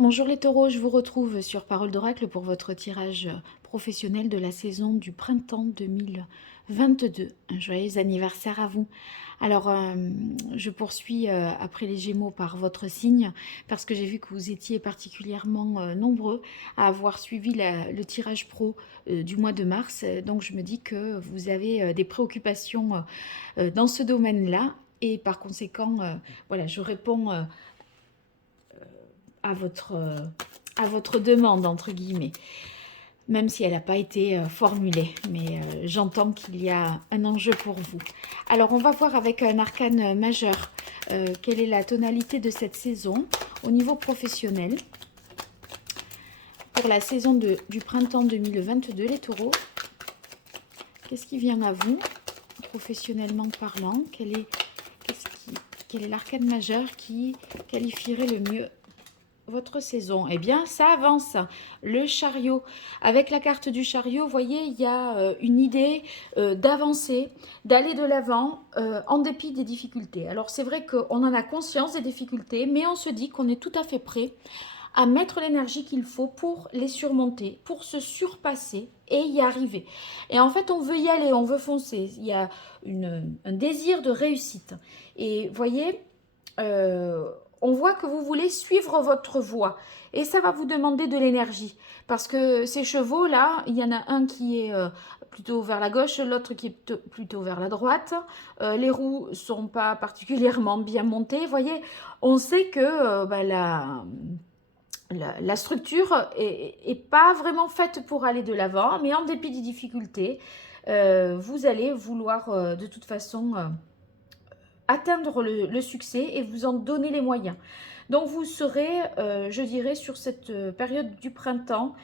Bonjour les taureaux, je vous retrouve sur Parole d'Oracle pour votre tirage professionnel de la saison du printemps 2022. Un joyeux anniversaire à vous. Alors, je poursuis après les Gémeaux par votre signe parce que j'ai vu que vous étiez particulièrement nombreux à avoir suivi le tirage pro du mois de mars. Donc, je me dis que vous avez des préoccupations dans ce domaine-là et par conséquent, voilà, je réponds à votre demande, entre guillemets, même si elle n'a pas été formulée, mais j'entends qu'il y a un enjeu pour vous. Alors, on va voir avec un arcane majeur quelle est la tonalité de cette saison au niveau professionnel. Pour la saison du printemps 2022, les taureaux, qu'est-ce qui vient à vous, professionnellement parlant? Quel est l'arcane majeur qui qualifierait le mieux votre saison? Eh bien, ça avance. Le chariot. Avec la carte du chariot, vous voyez, il y a une idée d'avancer, d'aller de l'avant en dépit des difficultés. Alors, c'est vrai qu'on en a conscience des difficultés, mais on se dit qu'on est tout à fait prêt à mettre l'énergie qu'il faut pour les surmonter, pour se surpasser et y arriver. Et en fait, on veut y aller, on veut foncer. Il y a un désir de réussite. Et vous voyez, on voit que vous voulez suivre votre voie. Et ça va vous demander de l'énergie. Parce que ces chevaux-là, il y en a un qui est plutôt vers la gauche, l'autre qui est plutôt vers la droite. Les roues ne sont pas particulièrement bien montées. Vous voyez, on sait que la structure est pas vraiment faite pour aller de l'avant, mais en dépit des difficultés, vous allez vouloir de toute façon atteindre le succès et vous en donner les moyens. Donc vous serez, je dirais, sur cette période du printemps,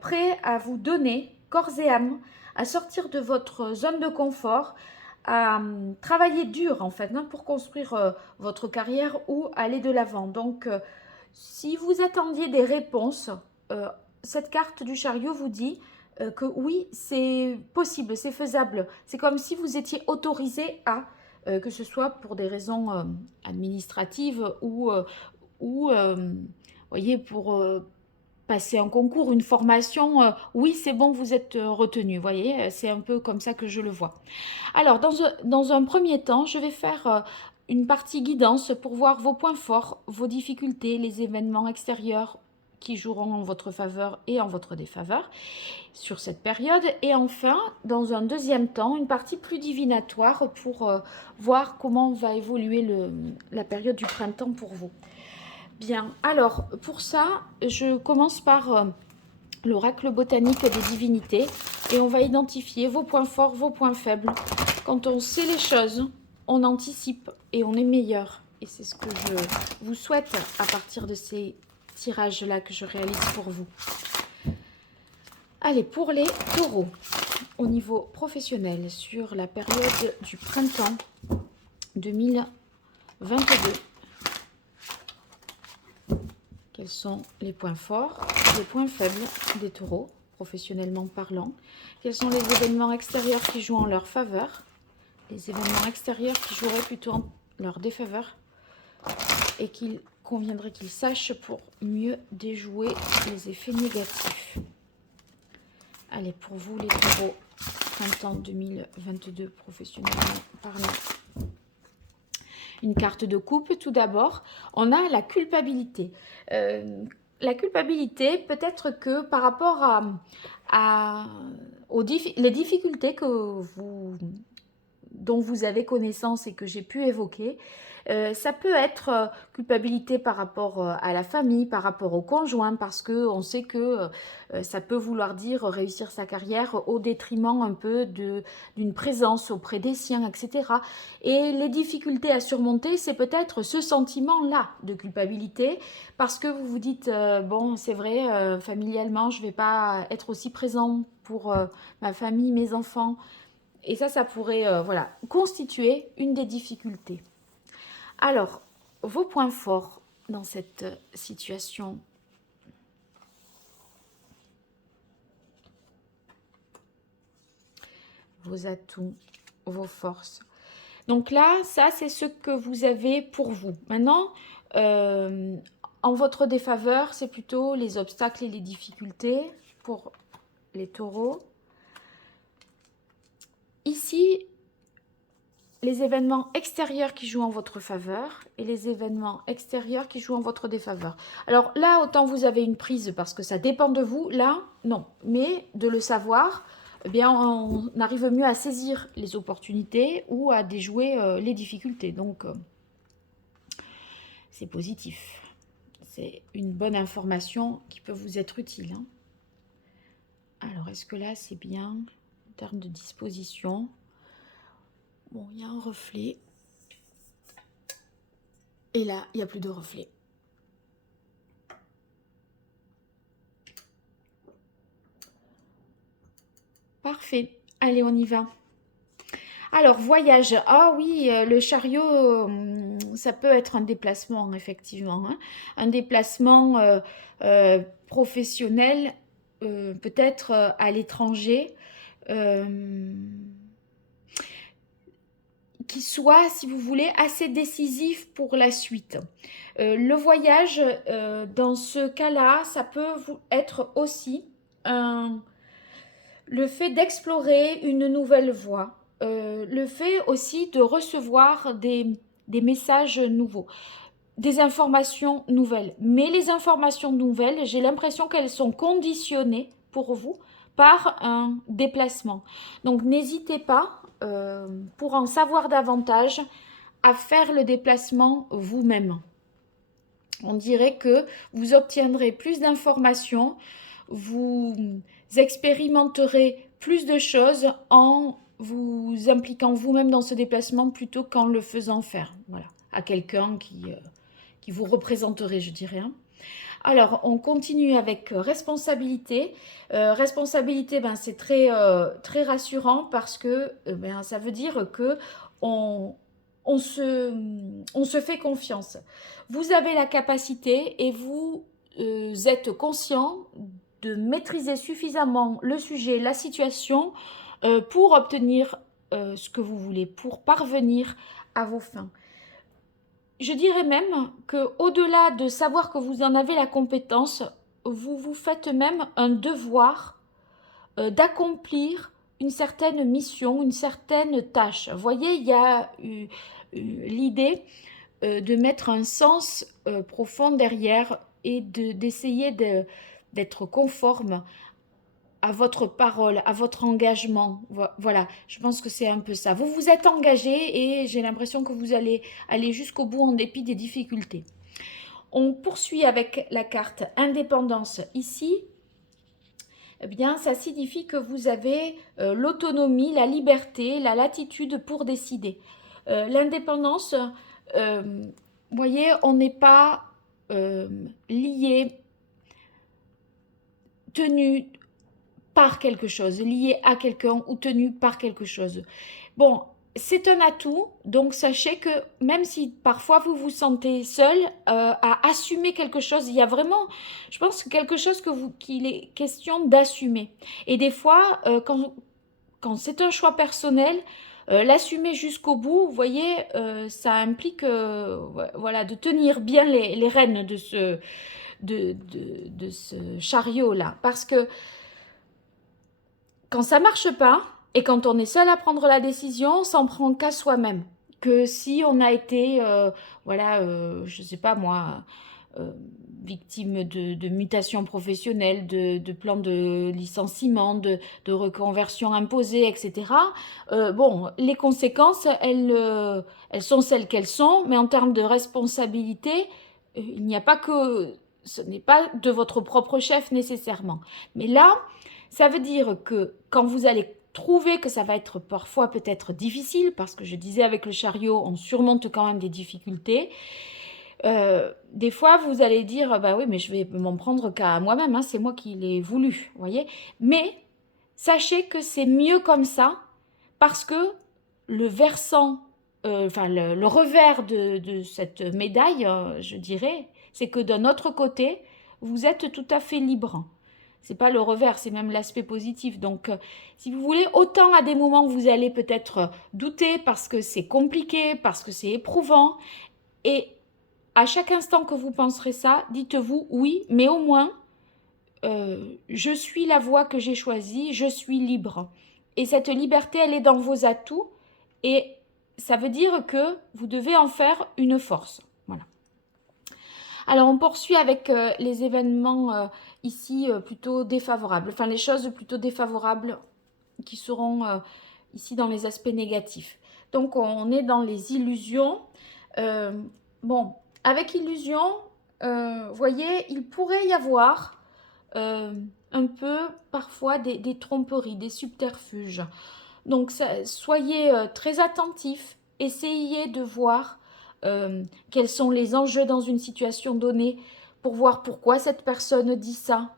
prêt à vous donner corps et âme, à sortir de votre zone de confort, à travailler dur en fait, hein, pour construire votre carrière ou aller de l'avant. Donc si vous attendiez des réponses, euh, cette carte du chariot vous dit que oui, c'est possible, c'est faisable. C'est comme si vous étiez autorisé à, que ce soit pour des raisons administratives ou voyez, pour passer un concours, une formation. Oui, c'est bon, vous êtes retenu. Voyez, c'est un peu comme ça que je le vois. Alors, dans un premier temps, je vais faire une partie guidance pour voir vos points forts, vos difficultés, les événements extérieurs qui joueront en votre faveur et en votre défaveur sur cette période. Et enfin, dans un deuxième temps, une partie plus divinatoire pour voir comment va évoluer la période du printemps pour vous. Bien, alors pour ça, je commence par l'oracle botanique des divinités et on va identifier vos points forts, vos points faibles. Quand on sait les choses, on anticipe et on est meilleur. Et c'est ce que je vous souhaite à partir de ces tirages-là que je réalise pour vous. Allez, pour les taureaux, au niveau professionnel, sur la période du printemps 2022, quels sont les points forts, les points faibles des taureaux, professionnellement parlant? Quels sont les événements extérieurs qui jouent en leur faveur? Les événements extérieurs qui joueraient plutôt en leur défaveur? Et qu'il conviendrait qu'ils sachent pour mieux déjouer les effets négatifs. Allez, pour vous les taureaux, printemps 2022, professionnellement parlant. Une carte de coupe, tout d'abord, on a la culpabilité. La culpabilité, peut-être que par rapport les difficultés dont vous avez connaissance et que j'ai pu évoquer, ça peut être culpabilité par rapport à la famille, par rapport au conjoint, parce qu'on sait que ça peut vouloir dire réussir sa carrière au détriment un peu d'une présence auprès des siens, etc. Et les difficultés à surmonter, c'est peut-être ce sentiment-là de culpabilité, parce que vous vous dites, bon, c'est vrai, familialement, je ne vais pas être aussi présent pour ma famille, mes enfants. Et ça pourrait voilà, constituer une des difficultés. Alors, vos points forts dans cette situation. Vos atouts, vos forces. Donc là, ça, c'est ce que vous avez pour vous. Maintenant, en votre défaveur, c'est plutôt les obstacles et les difficultés pour les taureaux. Ici, les événements extérieurs qui jouent en votre faveur et les événements extérieurs qui jouent en votre défaveur. Alors là, autant vous avez une prise parce que ça dépend de vous, là, non. Mais de le savoir, eh bien, on arrive mieux à saisir les opportunités ou à déjouer les difficultés. Donc, c'est positif. C'est une bonne information qui peut vous être utile. Hein. Alors, est-ce que là, c'est bien en termes de disposition? Bon, il y a un reflet. Et là, il n'y a plus de reflet. Parfait. Allez, on y va. Alors, voyage. Ah oui, le chariot, ça peut être un déplacement, effectivement. Hein. Un déplacement professionnel, peut-être à l'étranger. Qui soit, si vous voulez, assez décisif pour la suite. Le voyage, dans ce cas-là, ça peut être aussi le fait d'explorer une nouvelle voie, le fait aussi de recevoir des messages nouveaux, des informations nouvelles. Mais les informations nouvelles, j'ai l'impression qu'elles sont conditionnées pour vous par un déplacement. Donc n'hésitez pas, pour en savoir davantage, à faire le déplacement vous-même. On dirait que vous obtiendrez plus d'informations, vous expérimenterez plus de choses en vous impliquant vous-même dans ce déplacement plutôt qu'en le faisant faire, voilà, à quelqu'un qui vous représenterait, je dirais. Hein. Alors, on continue avec responsabilité. Responsabilité, ben, c'est très, très rassurant parce que ben, ça veut dire que on se fait confiance. Vous avez la capacité et vous êtes conscient de maîtriser suffisamment le sujet, la situation, pour obtenir ce que vous voulez, pour parvenir à vos fins. Je dirais même qu'au-delà de savoir que vous en avez la compétence, vous vous faites même un devoir d'accomplir une certaine mission, une certaine tâche. Vous voyez, il y a l'idée de mettre un sens profond derrière et d'essayer d'être conforme à votre parole, à votre engagement. Voilà, je pense que c'est un peu ça. Vous vous êtes engagé et j'ai l'impression que vous allez aller jusqu'au bout en dépit des difficultés. On poursuit avec la carte indépendance ici. Eh bien, ça signifie que vous avez l'autonomie, la liberté, la latitude pour décider. L'indépendance, vous voyez, on n'est pas lié, tenu par quelque chose, lié à quelqu'un ou tenu par quelque chose. Bon, c'est un atout, donc sachez que même si parfois vous vous sentez seul à assumer quelque chose, il y a vraiment, je pense, quelque chose qu'il est question d'assumer. Et des fois, quand c'est un choix personnel, l'assumer jusqu'au bout, vous voyez, ça implique voilà, de tenir bien les rênes de ce chariot-là. Parce que quand ça marche pas, et quand on est seul à prendre la décision, on s'en prend qu'à soi-même. Que si on a été, voilà, je sais pas moi, victime de mutations professionnelles, de plans de licenciement, de reconversion imposée, etc. Bon, les conséquences, elles sont celles qu'elles sont, mais en termes de responsabilité, il n'y a pas que... Ce n'est pas de votre propre chef nécessairement. Mais là, ça veut dire que quand vous allez trouver que ça va être parfois peut-être difficile, parce que je disais avec le chariot, on surmonte quand même des difficultés, des fois vous allez dire, bah oui, mais je vais m'en prendre qu'à moi-même, hein, c'est moi qui l'ai voulu, vous voyez. Mais sachez que c'est mieux comme ça, parce que le versant, enfin le revers de cette médaille, je dirais, c'est que d'un autre côté, vous êtes tout à fait libre. C'est pas le revers, c'est même l'aspect positif. Donc, si vous voulez, autant à des moments vous allez peut-être douter parce que c'est compliqué, parce que c'est éprouvant, et à chaque instant que vous penserez ça, dites-vous oui, mais au moins, je suis la voie que j'ai choisie, je suis libre. Et cette liberté, elle est dans vos atouts et ça veut dire que vous devez en faire une force. Voilà. Alors, on poursuit avec les événements ici plutôt défavorables, enfin les choses plutôt défavorables qui seront ici dans les aspects négatifs. Donc, on est dans les illusions. Bon, avec illusion, vous voyez, il pourrait y avoir un peu parfois des tromperies, des subterfuges. Donc, soyez très attentifs, essayez de voir quels sont les enjeux dans une situation donnée pour voir pourquoi cette personne dit ça,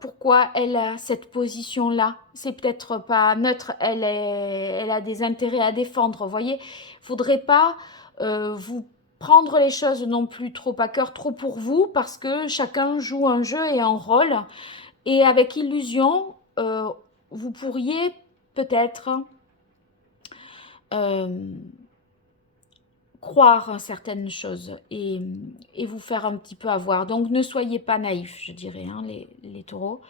pourquoi elle a cette position-là. C'est peut-être pas neutre, elle a des intérêts à défendre, vous voyez. Il ne faudrait pas vous prendre les choses non plus trop à cœur, trop pour vous, parce que chacun joue un jeu et un rôle. Et avec illusion, vous pourriez peut-être croire à certaines choses et vous faire un petit peu avoir. Donc ne soyez pas naïfs, je dirais, hein, les taureaux.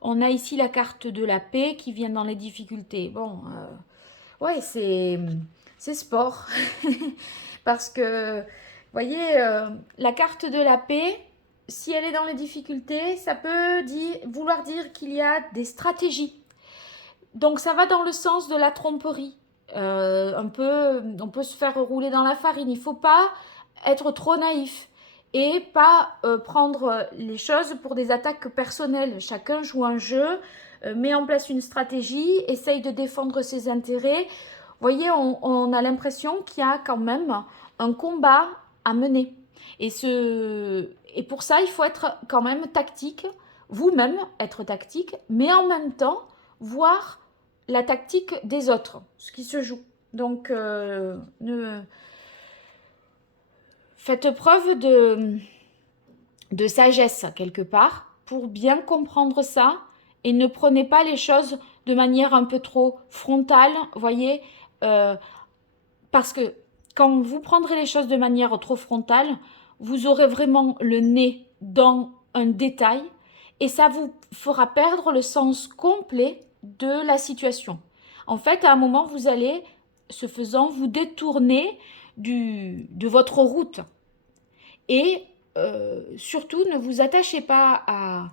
On a ici la carte de la paix qui vient dans les difficultés. Bon, ouais, c'est sport. Parce que, vous voyez, la carte de la paix, si elle est dans les difficultés, ça peut vouloir dire qu'il y a des stratégies. Donc ça va dans le sens de la tromperie. On peut se faire rouler dans la farine. Il ne faut pas être trop naïf et pas prendre les choses pour des attaques personnelles. Chacun joue un jeu, met en place une stratégie, essaye de défendre ses intérêts. Vous voyez, on a l'impression qu'il y a quand même un combat à mener. Et pour ça, il faut être quand même tactique, vous-même être tactique, mais en même temps, voir la tactique des autres, ce qui se joue. Donc, faites preuve de sagesse quelque part pour bien comprendre ça et ne prenez pas les choses de manière un peu trop frontale, voyez, parce que quand vous prendrez les choses de manière trop frontale, vous aurez vraiment le nez dans un détail et ça vous fera perdre le sens complet de la situation. En fait, à un moment, vous allez, ce faisant, vous détourner de votre route. Et surtout, ne vous attachez pas à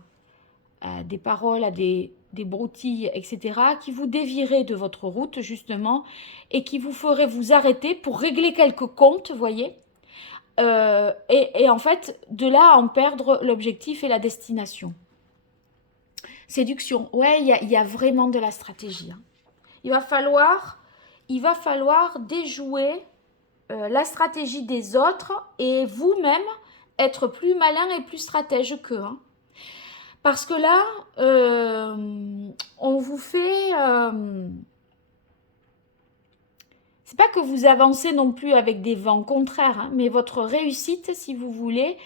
des paroles, à des broutilles, etc., qui vous dévieraient de votre route, justement, et qui vous feraient vous arrêter pour régler quelques comptes, vous voyez, et en fait, de là à en perdre l'objectif et la destination. Séduction, ouais, il y a vraiment de la stratégie. Hein. Il va falloir déjouer la stratégie des autres et vous-même être plus malin et plus stratège qu'eux. Hein. Parce que là, on vous fait... c'est pas que vous avancez non plus avec des vents contraires, hein, mais votre réussite, si vous voulez,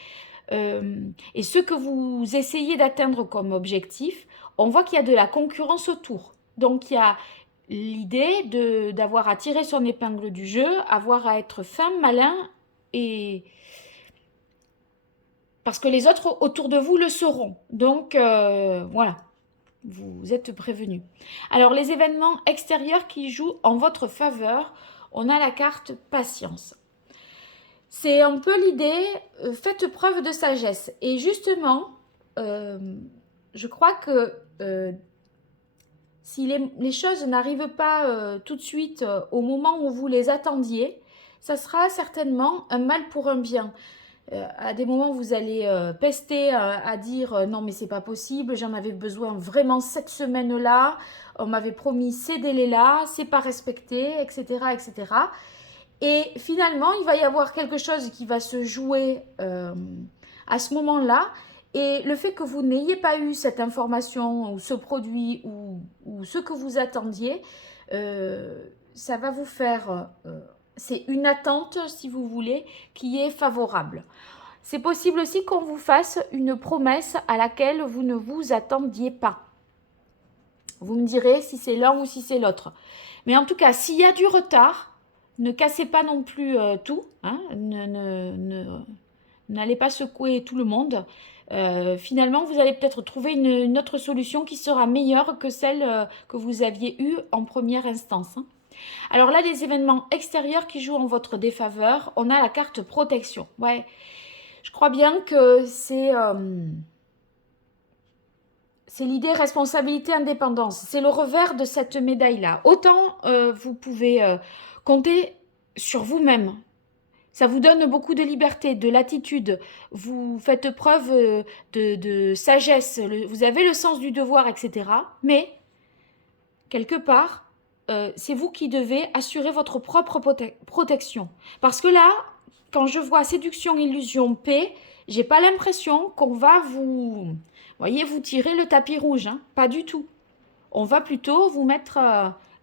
et ce que vous essayez d'atteindre comme objectif, on voit qu'il y a de la concurrence autour. Donc, il y a l'idée d'avoir à tirer son épingle du jeu, avoir à être fin, malin, et parce que les autres autour de vous le seront. Donc, voilà, vous êtes prévenus. Alors, les événements extérieurs qui jouent en votre faveur, on a la carte patience. C'est un peu l'idée, faites preuve de sagesse. Et justement, je crois que si les choses n'arrivent pas tout de suite au moment où vous les attendiez, ça sera certainement un mal pour un bien. À des moments, vous allez pester à dire non, mais c'est pas possible, j'en avais besoin vraiment cette semaine-là, on m'avait promis ces délais-là, c'est pas respecté, etc., etc. Et finalement, il va y avoir quelque chose qui va se jouer à ce moment-là. Et le fait que vous n'ayez pas eu cette information ou ce produit ou ce que vous attendiez, ça va vous faire... c'est une attente, si vous voulez, qui est favorable. C'est possible aussi qu'on vous fasse une promesse à laquelle vous ne vous attendiez pas. Vous me direz si c'est l'un ou si c'est l'autre. Mais en tout cas, s'il y a du retard, ne cassez pas non plus tout. Hein, N'allez pas secouer tout le monde. Finalement, vous allez peut-être trouver une autre solution qui sera meilleure que celle que vous aviez eue en première instance, hein. Alors là, les événements extérieurs qui jouent en votre défaveur, on a la carte protection. Ouais, je crois bien que c'est l'idée responsabilité, indépendance. C'est le revers de cette médaille-là. Autant vous pouvez compter sur vous-même. Ça vous donne beaucoup de liberté, de latitude. Vous faites preuve de sagesse. Vous avez le sens du devoir, etc. Mais, quelque part, c'est vous qui devez assurer votre propre protection. Parce que là, quand je vois séduction, illusion, paix, j'ai pas l'impression qu'on va voyez, vous tirer le tapis rouge, hein. Pas du tout. On va plutôt vous mettre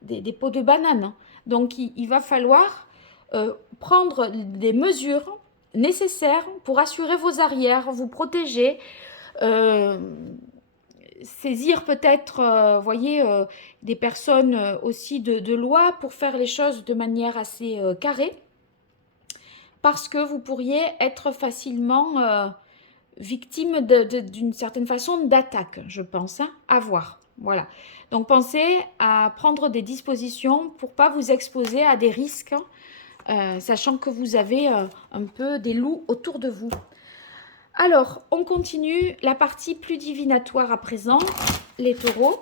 des pots de banane, hein. Donc, il va falloir prendre des mesures nécessaires pour assurer vos arrières, vous protéger, saisir peut-être, voyez, des personnes aussi de loi pour faire les choses de manière assez carrée, parce que vous pourriez être facilement victime d'une certaine façon d'attaque, je pense, hein, à voir. Voilà. Donc pensez à prendre des dispositions pour ne pas vous exposer à des risques, sachant que vous avez un peu des loups autour de vous. Alors, on continue la partie plus divinatoire à présent, les taureaux,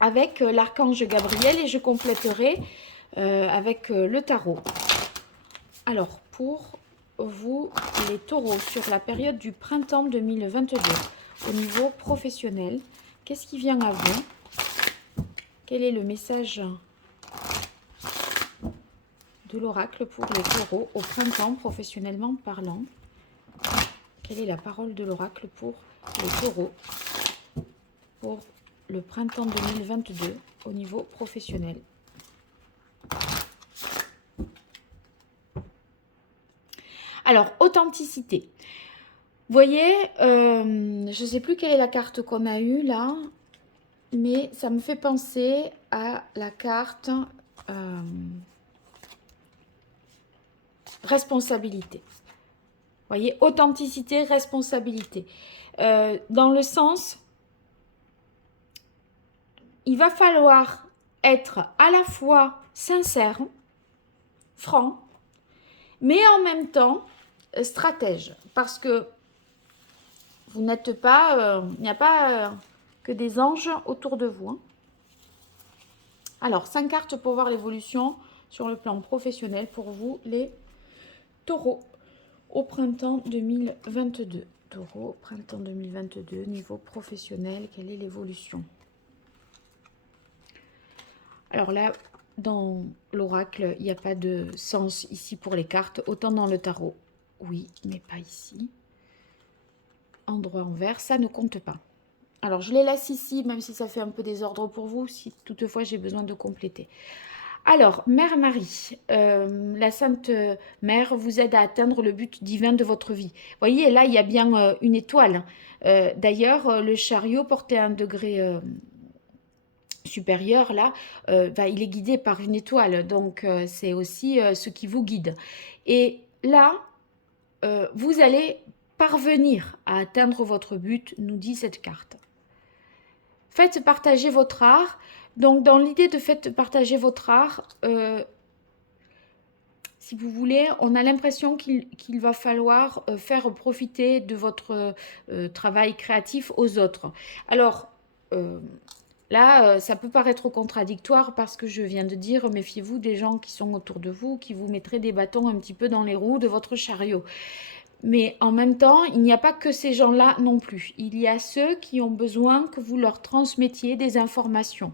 avec l'archange Gabriel, et je compléterai avec le tarot. Alors, pour vous, les taureaux, sur la période du printemps 2022, au niveau professionnel, qu'est-ce qui vient à vous? Quel est le message de l'oracle pour les taureaux au printemps, professionnellement parlant? Quelle est la parole de l'oracle pour les taureaux pour le printemps 2022 au niveau professionnel? Alors, authenticité. Vous voyez, je ne sais plus quelle est la carte qu'on a eue là, mais ça me fait penser à la carte responsabilité. Vous voyez, authenticité, responsabilité. Dans le sens, il va falloir être à la fois sincère, franc, mais en même temps stratège. Parce que vous n'êtes pas, il n'y a pas que des anges autour de vous, hein. Alors, 5 cartes pour voir l'évolution sur le plan professionnel pour vous, les taureaux, au printemps 2022. Taureau, printemps 2022, niveau professionnel, quelle est l'évolution? Alors là, dans l'oracle, il n'y a pas de sens ici pour les cartes, autant dans le tarot. Oui, mais pas ici. Endroit en vert, ça ne compte pas. Alors, je les laisse ici, même si ça fait un peu désordre pour vous, si toutefois j'ai besoin de compléter. Alors, Mère Marie, la Sainte Mère vous aide à atteindre le but divin de votre vie. Vous voyez, là, il y a bien une étoile. D'ailleurs, le chariot porté à un degré supérieur, là, il est guidé par une étoile. Donc, c'est aussi ce qui vous guide. Et là, vous allez parvenir à atteindre votre but, nous dit cette carte. Faites partager votre art. Donc, dans l'idée de faites partager votre art, si vous voulez, on a l'impression qu'il va falloir faire profiter de votre travail créatif aux autres. Alors, là, ça peut paraître contradictoire parce que je viens de dire, méfiez-vous des gens qui sont autour de vous, qui vous mettraient des bâtons un petit peu dans les roues de votre chariot. Mais en même temps, il n'y a pas que ces gens-là non plus. Il y a ceux qui ont besoin que vous leur transmettiez des informations.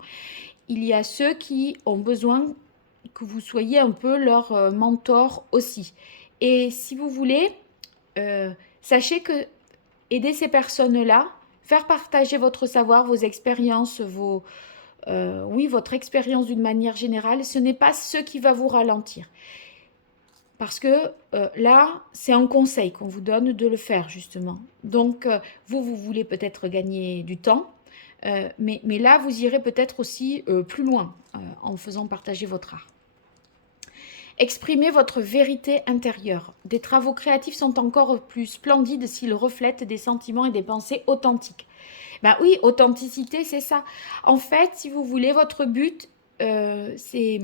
Il y a ceux qui ont besoin que vous soyez un peu leur mentor aussi. Et si vous voulez, sachez que aider ces personnes-là, faire partager votre savoir, vos expériences, votre expérience d'une manière générale, ce n'est pas ce qui va vous ralentir. Parce que là, c'est un conseil qu'on vous donne de le faire, justement. Donc, vous voulez peut-être gagner du temps, mais là, vous irez peut-être aussi plus loin en faisant partager votre art. Exprimez votre vérité intérieure. Des travaux créatifs sont encore plus splendides s'ils reflètent des sentiments et des pensées authentiques. Ben oui, authenticité, c'est ça. En fait, si vous voulez, votre but, c'est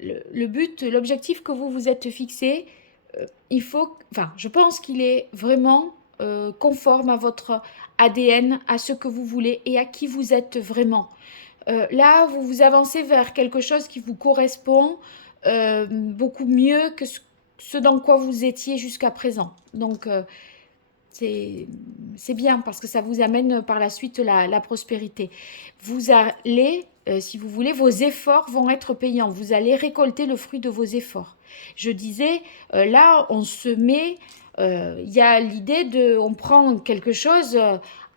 le but, l'objectif que vous vous êtes fixé. Il faut, enfin, je pense qu'il est vraiment conforme à votre ADN, à ce que vous voulez et à qui vous êtes vraiment. Là, vous vous avancez vers quelque chose qui vous correspond beaucoup mieux que ce dans quoi vous étiez jusqu'à présent. Donc, c'est bien parce que ça vous amène par la suite la prospérité. Vous allez, si vous voulez, vos efforts vont être payants. Vous allez récolter le fruit de vos efforts. Je disais, là, on se met, il y a l'idée de, on prend quelque chose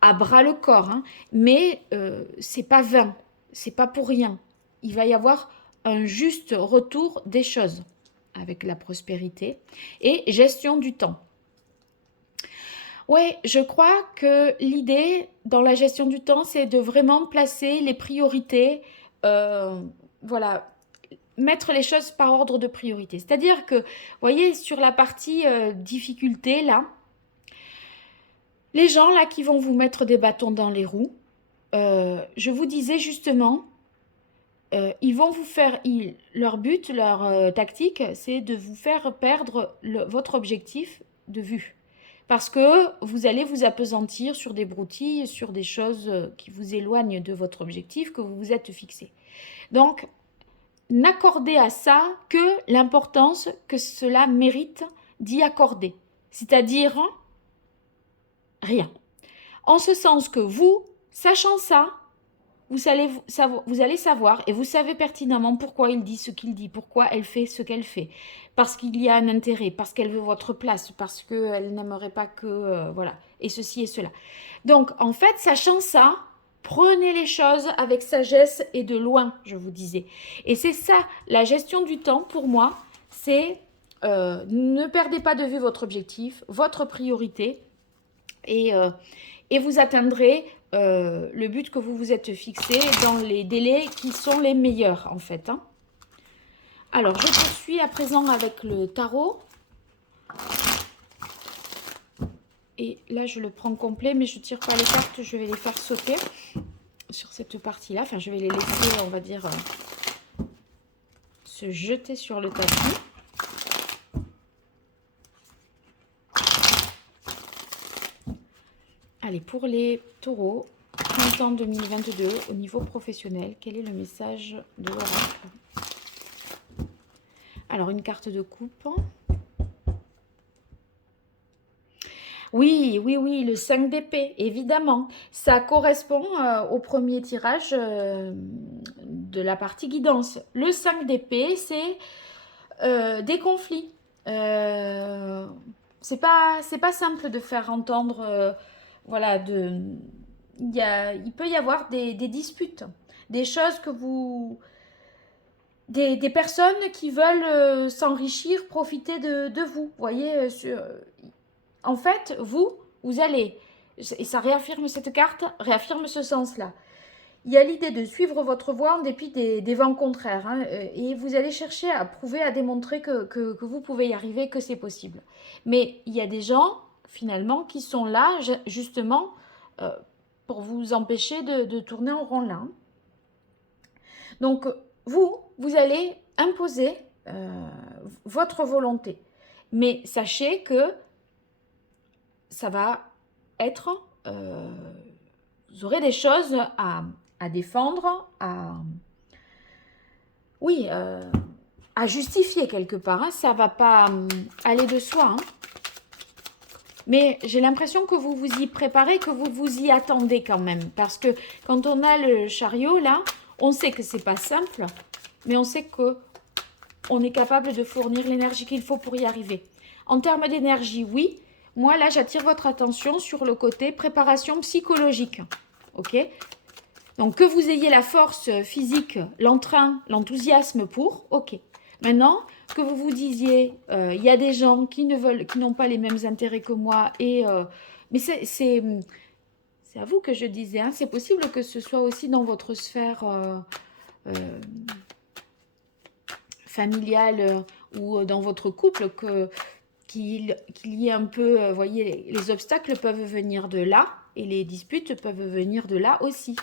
à bras le corps, hein, mais c'est pas vain, c'est pas pour rien. Il va y avoir un juste retour des choses avec la prospérité et gestion du temps. Ouais, je crois que l'idée dans la gestion du temps, c'est de vraiment placer les priorités, voilà, mettre les choses par ordre de priorité. C'est-à-dire que, vous voyez, sur la partie difficulté, là, les gens là qui vont vous mettre des bâtons dans les roues, je vous disais justement, ils vont vous faire, leur but, leur tactique, c'est de vous faire perdre votre objectif de vue. Parce que vous allez vous appesantir sur des broutilles, sur des choses qui vous éloignent de votre objectif que vous vous êtes fixé. Donc, n'accordez à ça que l'importance que cela mérite d'y accorder. C'est-à-dire rien. En ce sens que vous, sachant ça, vous allez savoir et vous savez pertinemment pourquoi il dit ce qu'il dit, pourquoi elle fait ce qu'elle fait. Parce qu'il y a un intérêt, parce qu'elle veut votre place, parce qu'elle n'aimerait pas que... voilà, et ceci et cela. Donc, en fait, sachant ça, prenez les choses avec sagesse et de loin, je vous disais. Et c'est ça, la gestion du temps, pour moi, c'est ne perdez pas de vue votre objectif, votre priorité, et vous atteindrez le but que vous vous êtes fixé dans les délais qui sont les meilleurs, en fait. Hein. Alors, je poursuis à présent avec le tarot. Et là, je le prends complet, mais je ne tire pas les cartes, je vais les faire sauter sur cette partie-là. Enfin, je vais les laisser, on va dire, se jeter sur le tapis. Allez, pour les taureaux, printemps 2022, au niveau professionnel, quel est le message de l'oracle? Alors, une carte de coupe. Oui, oui, oui, le 5 d'épée, évidemment. Ça correspond au premier tirage de la partie guidance. Le 5 d'épée, c'est des conflits. C'est pas simple de faire entendre, voilà, il peut y avoir des disputes, des choses que vous... Des personnes qui veulent s'enrichir, profiter de vous. Vous voyez, en fait, vous allez, et ça réaffirme cette carte, réaffirme ce sens-là. Il y a l'idée de suivre votre voie en dépit des vents contraires. Hein, et vous allez chercher à prouver, à démontrer que vous pouvez y arriver, que c'est possible. Mais il y a des gens, finalement, qui sont là, justement, pour vous empêcher de tourner en rond là. Donc, vous allez imposer votre volonté. Mais sachez que ça va être... vous aurez des choses à défendre, oui, à justifier quelque part. Hein. Ça ne va pas aller de soi. Hein. Mais j'ai l'impression que vous vous y préparez, que vous vous y attendez quand même. Parce que quand on a le chariot, là, on sait que c'est pas simple, mais on sait qu'on est capable de fournir l'énergie qu'il faut pour y arriver. En termes d'énergie, oui. Moi, là, j'attire votre attention sur le côté préparation psychologique. OK ? Donc, que vous ayez la force physique, l'entrain, l'enthousiasme pour, OK. Maintenant, que vous vous disiez, il y a des gens qui n'ont pas les mêmes intérêts que moi, mais c'est à vous que je disais, hein, c'est possible que ce soit aussi dans votre sphère familiale ou dans votre couple qu'il y ait un peu, vous voyez, les obstacles peuvent venir de là et les disputes peuvent venir de là aussi.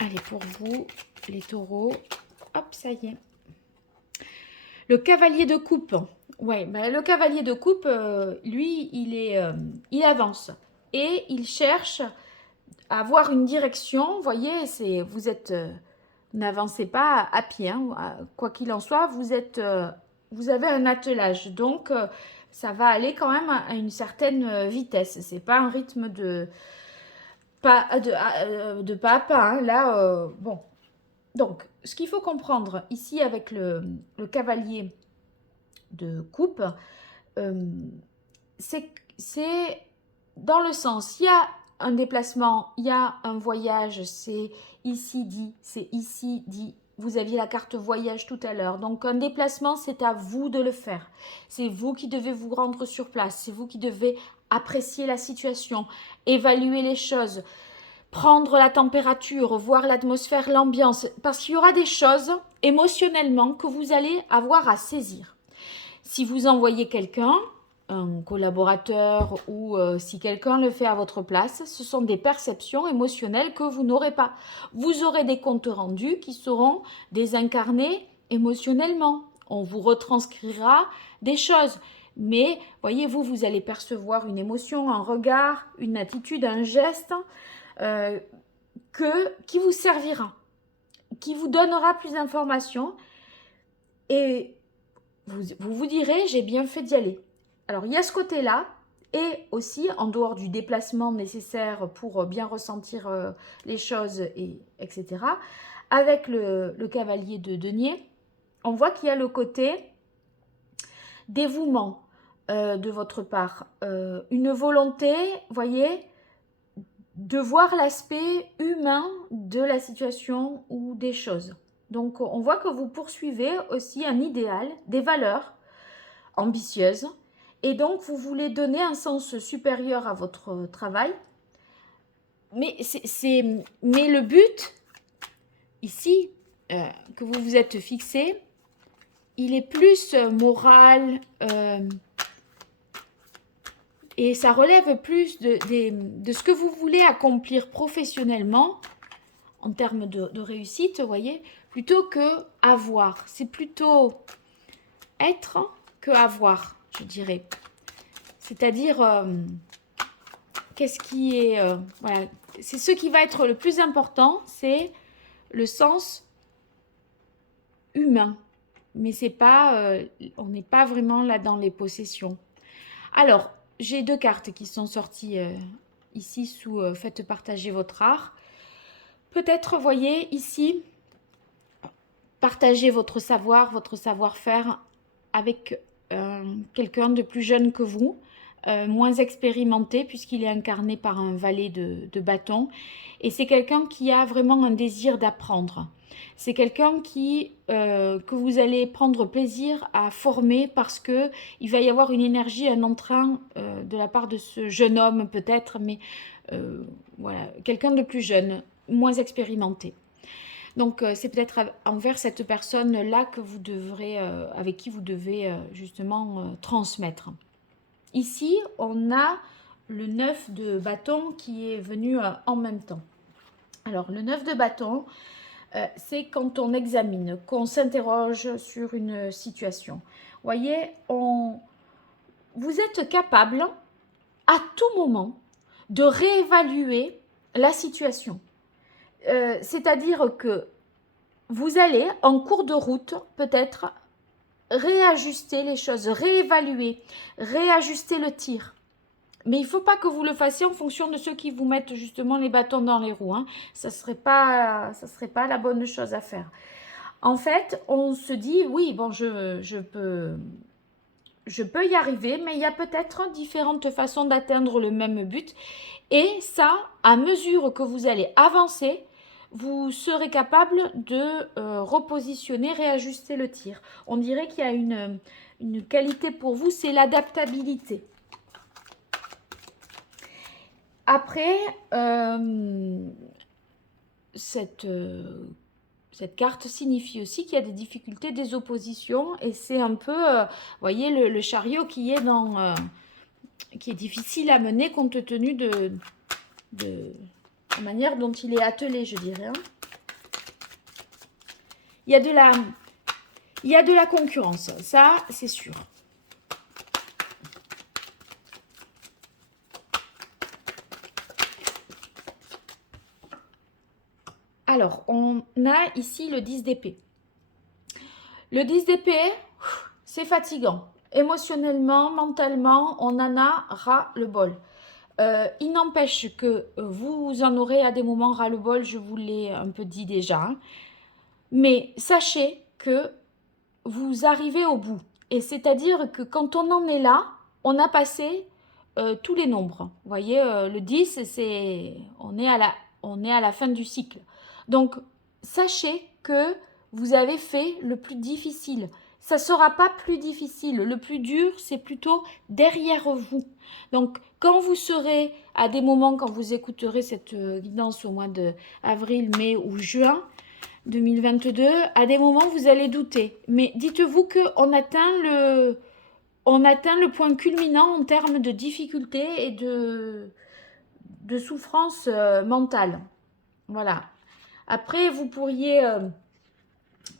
Allez, pour vous, les taureaux, hop, ça y est. Le cavalier de coupe. Ouais, ben, le cavalier de coupe, lui, il avance et il cherche à avoir une direction. Vous voyez, vous êtes, n'avancez pas à pied, hein, quoi qu'il en soit, vous avez un attelage, donc ça va aller quand même à une certaine vitesse. C'est pas un rythme de pas de pas à pas. Hein. Là, bon. Donc, ce qu'il faut comprendre ici avec le cavalier de coupe, c'est dans le sens, il y a un déplacement, il y a un voyage, c'est ici dit. Vous aviez la carte voyage tout à l'heure. Donc, un déplacement, c'est à vous de le faire. C'est vous qui devez vous rendre sur place. C'est vous qui devez apprécier la situation, évaluer les choses, prendre la température, voir l'atmosphère, l'ambiance. Parce qu'il y aura des choses émotionnellement que vous allez avoir à saisir. Si vous envoyez quelqu'un, un collaborateur ou si quelqu'un le fait à votre place, ce sont des perceptions émotionnelles que vous n'aurez pas. Vous aurez des comptes rendus qui seront désincarnés émotionnellement. On vous retranscrira des choses. Mais voyez-vous, vous allez percevoir une émotion, un regard, une attitude, un geste qui vous servira, qui vous donnera plus d'informations et vous direz, j'ai bien fait d'y aller. Alors, il y a ce côté-là, et aussi, en dehors du déplacement nécessaire pour bien ressentir les choses, etc., avec le cavalier de denier, on voit qu'il y a le côté dévouement de votre part. Une volonté, voyez, de voir l'aspect humain de la situation ou des choses. Donc, on voit que vous poursuivez aussi un idéal, des valeurs ambitieuses, et donc vous voulez donner un sens supérieur à votre travail. Mais le but, ici, que vous vous êtes fixé, il est plus moral, et ça relève plus de ce que vous voulez accomplir professionnellement, en termes de réussite, vous voyez, plutôt que avoir. C'est plutôt être que avoir, je dirais. C'est-à-dire, qu'est-ce qui est... voilà, c'est ce qui va être le plus important, c'est le sens humain. Mais c'est pas... on n'est pas vraiment là dans les possessions. Alors, j'ai deux cartes qui sont sorties ici sous Faites partager votre art. Peut-être, voyez, ici, partagez votre savoir, votre savoir-faire avec quelqu'un de plus jeune que vous, moins expérimenté puisqu'il est incarné par un valet de bâton. Et c'est quelqu'un qui a vraiment un désir d'apprendre. C'est quelqu'un que vous allez prendre plaisir à former parce qu'il va y avoir une énergie, un entrain de la part de ce jeune homme peut-être, mais voilà, quelqu'un de plus jeune, moins expérimenté. Donc, c'est peut-être envers cette personne-là que vous devrez, avec qui vous devez justement transmettre. Ici, on a le 9 de bâton qui est venu en même temps. Alors, le 9 de bâton, c'est quand on examine, qu'on s'interroge sur une situation. Vous voyez, vous êtes capable à tout moment de réévaluer la situation. C'est-à-dire que vous allez, en cours de route, peut-être réajuster les choses, réévaluer, réajuster le tir. Mais il ne faut pas que vous le fassiez en fonction de ceux qui vous mettent justement les bâtons dans les roues. Hein. Ça ne serait pas la bonne chose à faire. En fait, on se dit, oui, bon, je peux y arriver, mais il y a peut-être différentes façons d'atteindre le même but. Et ça, à mesure que vous allez avancer, vous serez capable de repositionner, réajuster le tir. On dirait qu'il y a une qualité pour vous, c'est l'adaptabilité. Après, cette carte signifie aussi qu'il y a des difficultés, des oppositions, et c'est un peu, vous voyez, le chariot qui est qui est difficile à mener compte tenu de la manière dont il est attelé, je dirais. Hein. Il y a de la concurrence, ça c'est sûr. Alors, on a ici le 10 d'épée. Le 10 d'épée, c'est fatigant. Émotionnellement, mentalement, on en a ras-le-bol. Il n'empêche que vous en aurez à des moments ras-le-bol, je vous l'ai un peu dit déjà. Hein. Mais sachez que vous arrivez au bout. Et c'est-à-dire que quand on en est là, on a passé tous les nombres. Vous voyez, le 10, on est à la fin du cycle. Donc, sachez que vous avez fait le plus difficile. Ça ne sera pas plus difficile. Le plus dur, c'est plutôt derrière vous. Donc, quand vous serez à des moments, quand vous écouterez cette guidance au mois d'avril, mai ou juin 2022, à des moments, vous allez douter. Mais dites-vous qu'on atteint le point culminant en termes de difficulté et de souffrance mentale. Voilà. Après, vous pourriez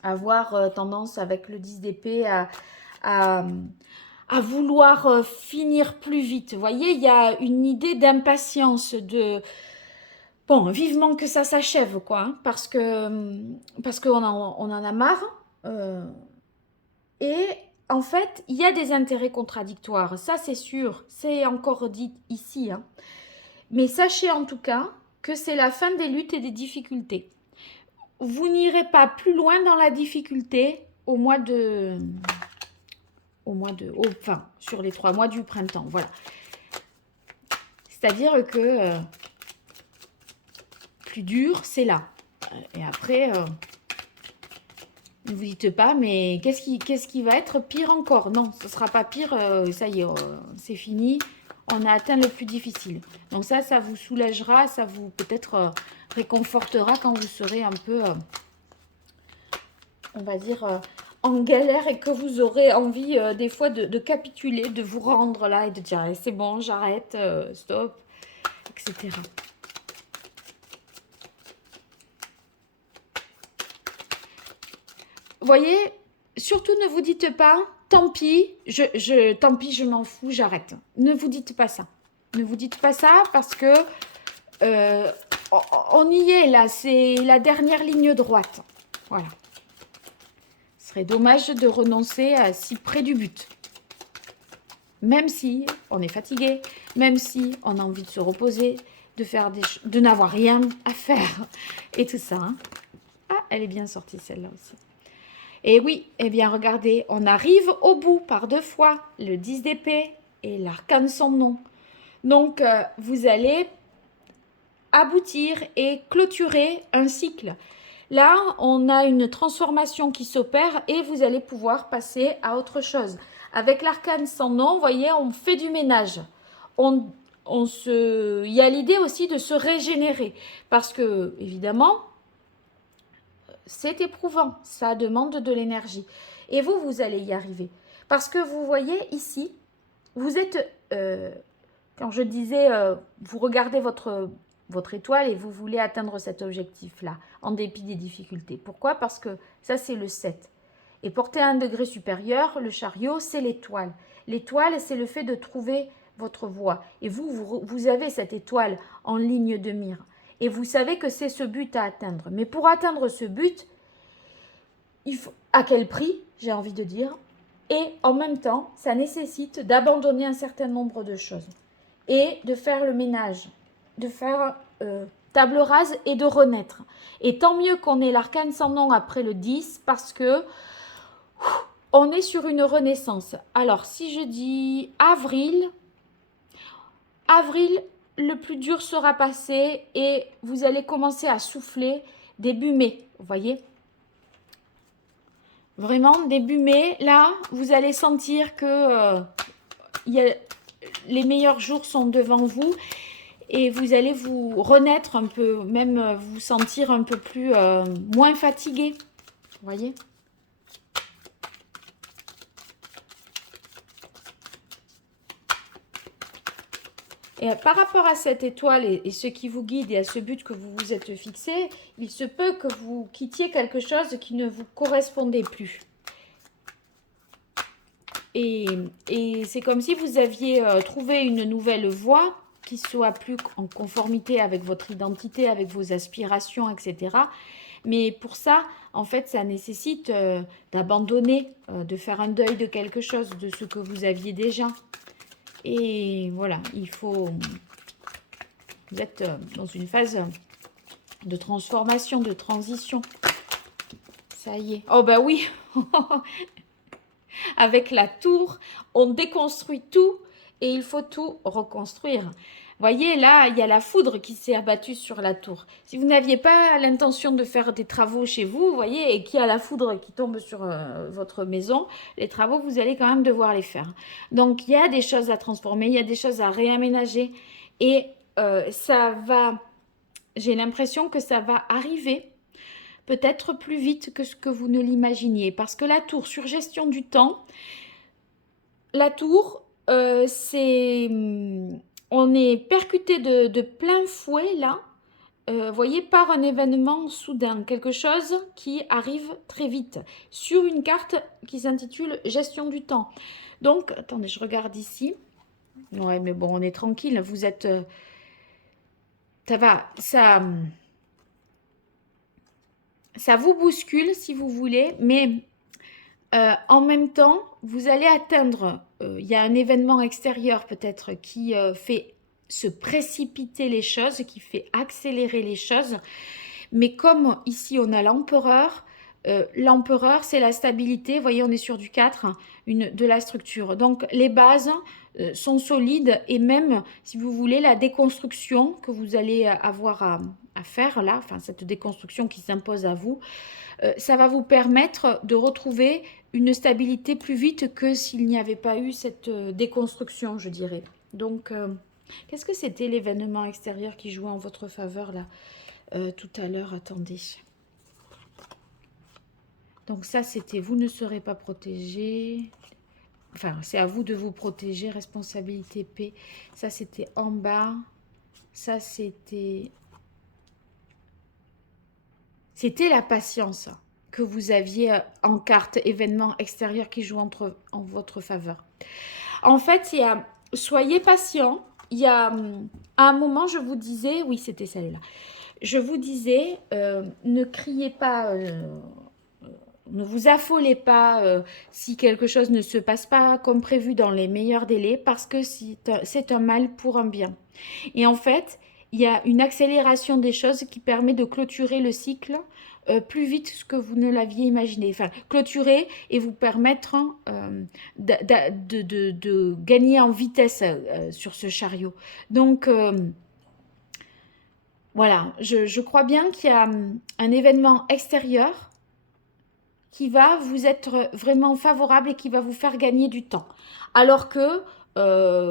avoir tendance avec le 10 d'épée à vouloir finir plus vite. Vous voyez, il y a une idée d'impatience, bon, vivement que ça s'achève, quoi, hein, parce qu'on en a marre. Et en fait, il y a des intérêts contradictoires, ça c'est sûr, c'est encore dit ici. Hein. Mais sachez en tout cas que c'est la fin des luttes et des difficultés. Vous n'irez pas plus loin dans la difficulté enfin, sur les 3 mois du printemps, voilà. C'est-à-dire que plus dur, c'est là. Et après, ne vous dites pas, mais qu'est-ce qui va être pire encore? Non, ce ne sera pas pire, ça y est, c'est fini. On a atteint le plus difficile. Donc ça vous soulagera, ça vous peut-être réconfortera quand vous serez un peu, on va dire, en galère et que vous aurez envie des fois de capituler, de vous rendre là et de dire c'est bon, j'arrête, stop, etc. Vous voyez, surtout ne vous dites pas tant pis, tant pis, je m'en fous, j'arrête. Ne vous dites pas ça. Ne vous dites pas ça parce que on y est là, c'est la dernière ligne droite. Voilà. Ce serait dommage de renoncer à si près du but. Même si on est fatigué, même si on a envie de se reposer, de n'avoir rien à faire et tout ça. Hein. Ah, elle est bien sortie celle-là aussi. Et oui, eh bien regardez, on arrive au bout par 2 fois, le 10 d'épée et l'arcane sans nom. Donc, vous allez aboutir et clôturer un cycle. Là, on a une transformation qui s'opère et vous allez pouvoir passer à autre chose. Avec l'arcane sans nom, vous voyez, on fait du ménage. Il y a l'idée aussi de se régénérer parce que, évidemment, c'est éprouvant, ça demande de l'énergie. Et vous allez y arriver. Parce que vous voyez ici, vous êtes, quand je disais, vous regardez votre étoile et vous voulez atteindre cet objectif-là, en dépit des difficultés. Pourquoi? Parce que ça, c'est le 7. Et porter à un degré supérieur, le chariot, c'est l'étoile. L'étoile, c'est le fait de trouver votre voie. Et vous avez cette étoile en ligne de mire. Et vous savez que c'est ce but à atteindre. Mais pour atteindre ce but, il faut, à quel prix, j'ai envie de dire, et en même temps, ça nécessite d'abandonner un certain nombre de choses et de faire le ménage, de faire table rase et de renaître. Et tant mieux qu'on ait l'arcane sans nom après le 10 parce que on est sur une renaissance. Alors, si je dis avril, le plus dur sera passé et vous allez commencer à souffler début mai, vous voyez? Vraiment, début mai, là, vous allez sentir que les meilleurs jours sont devant vous et vous allez vous renaître un peu, même vous sentir un peu plus, moins fatigué. Vous voyez? Et par rapport à cette étoile et ce qui vous guide et à ce but que vous vous êtes fixé, il se peut que vous quittiez quelque chose qui ne vous correspondait plus. Et c'est comme si vous aviez trouvé une nouvelle voie qui soit plus en conformité avec votre identité, avec vos aspirations, etc. Mais pour ça, en fait, ça nécessite d'abandonner, de faire un deuil de quelque chose, de ce que vous aviez déjà. Et voilà, il faut... Vous êtes dans une phase de transformation, de transition. Ça y est. Oh bah oui. Avec la tour, on déconstruit tout et il faut tout reconstruire. Voyez, là, il y a la foudre qui s'est abattue sur la tour. Si vous n'aviez pas l'intention de faire des travaux chez vous, vous voyez, et qu'il y a la foudre qui tombe sur votre maison, les travaux, vous allez quand même devoir les faire. Donc, il y a des choses à transformer, il y a des choses à réaménager. Et ça va, j'ai l'impression que ça va arriver peut-être plus vite que ce que vous ne l'imaginiez. Parce que la tour, sur gestion du temps, la tour, c'est... On est percuté de plein fouet, là, voyez, par un événement soudain, quelque chose qui arrive très vite, sur une carte qui s'intitule « Gestion du temps ». Donc, attendez, je regarde ici. Ouais, mais bon, on est tranquille, vous êtes... ça va, ça vous bouscule, si vous voulez, mais en même temps, vous allez atteindre... Il y a un événement extérieur peut-être qui fait se précipiter les choses, qui fait accélérer les choses. Mais comme ici, on a l'empereur, c'est la stabilité. Vous voyez, on est sur du 4, de la structure. Donc, les bases sont solides et même, si vous voulez, la déconstruction que vous allez avoir à faire là, enfin, cette déconstruction qui s'impose à vous, ça va vous permettre de retrouver une stabilité plus vite que s'il n'y avait pas eu cette déconstruction, je dirais. Donc, qu'est-ce que c'était l'événement extérieur qui jouait en votre faveur là tout à l'heure? Attendez. Donc ça, c'était vous ne serez pas protégé. Enfin, c'est à vous de vous protéger, responsabilité paix. Ça, c'était en bas. Ça, c'était... C'était la patience que vous aviez en carte événement extérieur qui joue en votre faveur. En fait, il y a soyez patient. Il y a à un moment, je vous disais, oui, c'était celle-là. Je vous disais, ne criez pas, ne vous affolez pas si quelque chose ne se passe pas comme prévu dans les meilleurs délais, parce que c'est un mal pour un bien. Et en fait, il y a une accélération des choses qui permet de clôturer le cycle plus vite que vous ne l'aviez imaginé. Enfin, clôturer et vous permettre de gagner en vitesse sur ce chariot. Donc, voilà, je crois bien qu'il y a un événement extérieur qui va vous être vraiment favorable et qui va vous faire gagner du temps. Alors que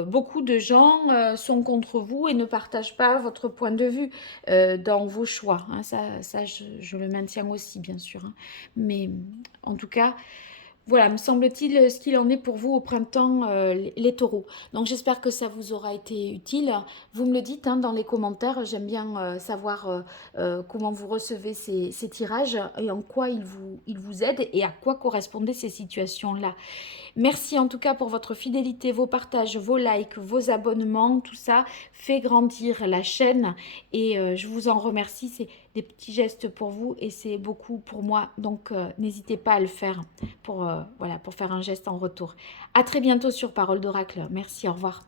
beaucoup de gens sont contre vous et ne partagent pas votre point de vue dans vos choix. Hein. Ça je le maintiens aussi, bien sûr. Hein. Mais en tout cas, voilà, me semble-t-il, ce qu'il en est pour vous au printemps, les taureaux. Donc, j'espère que ça vous aura été utile. Vous me le dites hein, dans les commentaires. J'aime bien savoir comment vous recevez ces tirages et en quoi ils vous aident et à quoi correspondaient ces situations-là. Merci en tout cas pour votre fidélité, vos partages, vos likes, vos abonnements. Tout ça fait grandir la chaîne et je vous en remercie. C'est des petits gestes pour vous et c'est beaucoup pour moi. Donc, n'hésitez pas à le faire pour, voilà, pour faire un geste en retour. À très bientôt sur Parole d'Oracle. Merci, au revoir.